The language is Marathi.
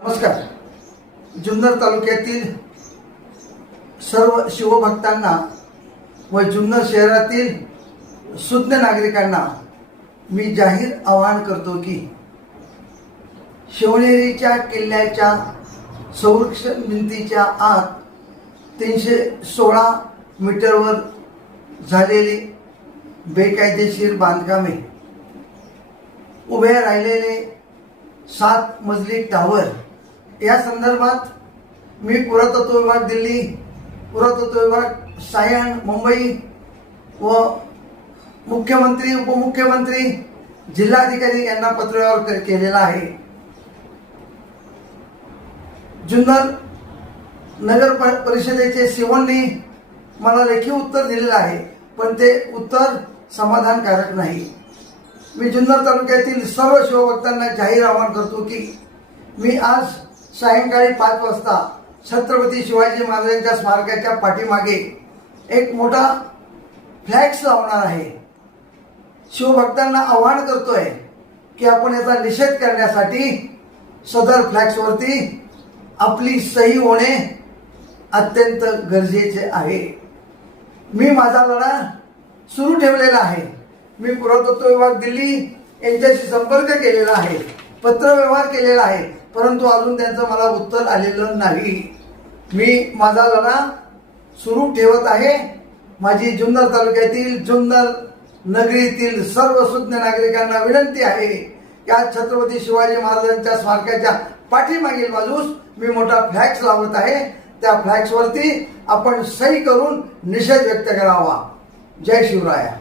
नमस्कार. जुन्नर तालुक्यातील सर्व शिवभक्तांना व जुन्नर शहरातील सुज्ञ नागरिकांना मी जाहीर आवाहन करतो की शिवनेरीच्या किल्ल्याच्या संरक्षण भिंतीच्या आत 316 मीटरवर झालेली बेकायदेशीर बांधकामे, उभे राहिलेले 7 मजली टावर या संदर्भात मी पुरातत्व विभाग दिल्ली, पुरातत्व विभाग सायन मुंबई व मुख्यमंत्री, उपमुख्यमंत्री, जिल्हाधिकारी यांना पत्रव्यवहार केलेला आहे. जुन्नर नगर परिषदेचे सीओनी मला लेखी उत्तर दिलेलं आहे, पण ते उत्तर समाधानकारक नाही. मी जुन्नर तालुक्यातील सर्व शिवभक्तांना जाहीर आवाहन करतो की मी आज सायंकाळी 5 वाजता छत्रपती शिवाजी महाराजांच्या स्मारकाच्या पाठीमागे एक मोठा फ्लॅक्स लावणार आहे. शिवभक्तांना आवाहन करतोय की आपण याचा निषेध करण्यासाठी सदर फ्लॅक्सवरती आपली सही होणे अत्यंत गरजेचे आहे. मी माझा लढा सुरू ठेवलेला आहे. मी पुरातत्व विभाग दिल्ली यांच्याशी संपर्क केलेला आहे, पत्रव्यवहार केलेला आहे, परंतु अजून त्यांचं मला उत्तर आलेलं नाही. मी माझा लढा सुरू ठेवत आहे. माझी जुन्नर तालुक्यातील, जुन्नर नगरीतील सर्व सुज्ञ नागरिकांना विनंती आहे की आज छत्रपती शिवाजी महाराजांच्या स्मारकाच्या पाठीमागील बाजूस मी मोठा फ्लॅक्स लावत आहे. त्या फ्लॅक्सवरती आपण सही करून निषेध व्यक्त करावा. जय शिवराया.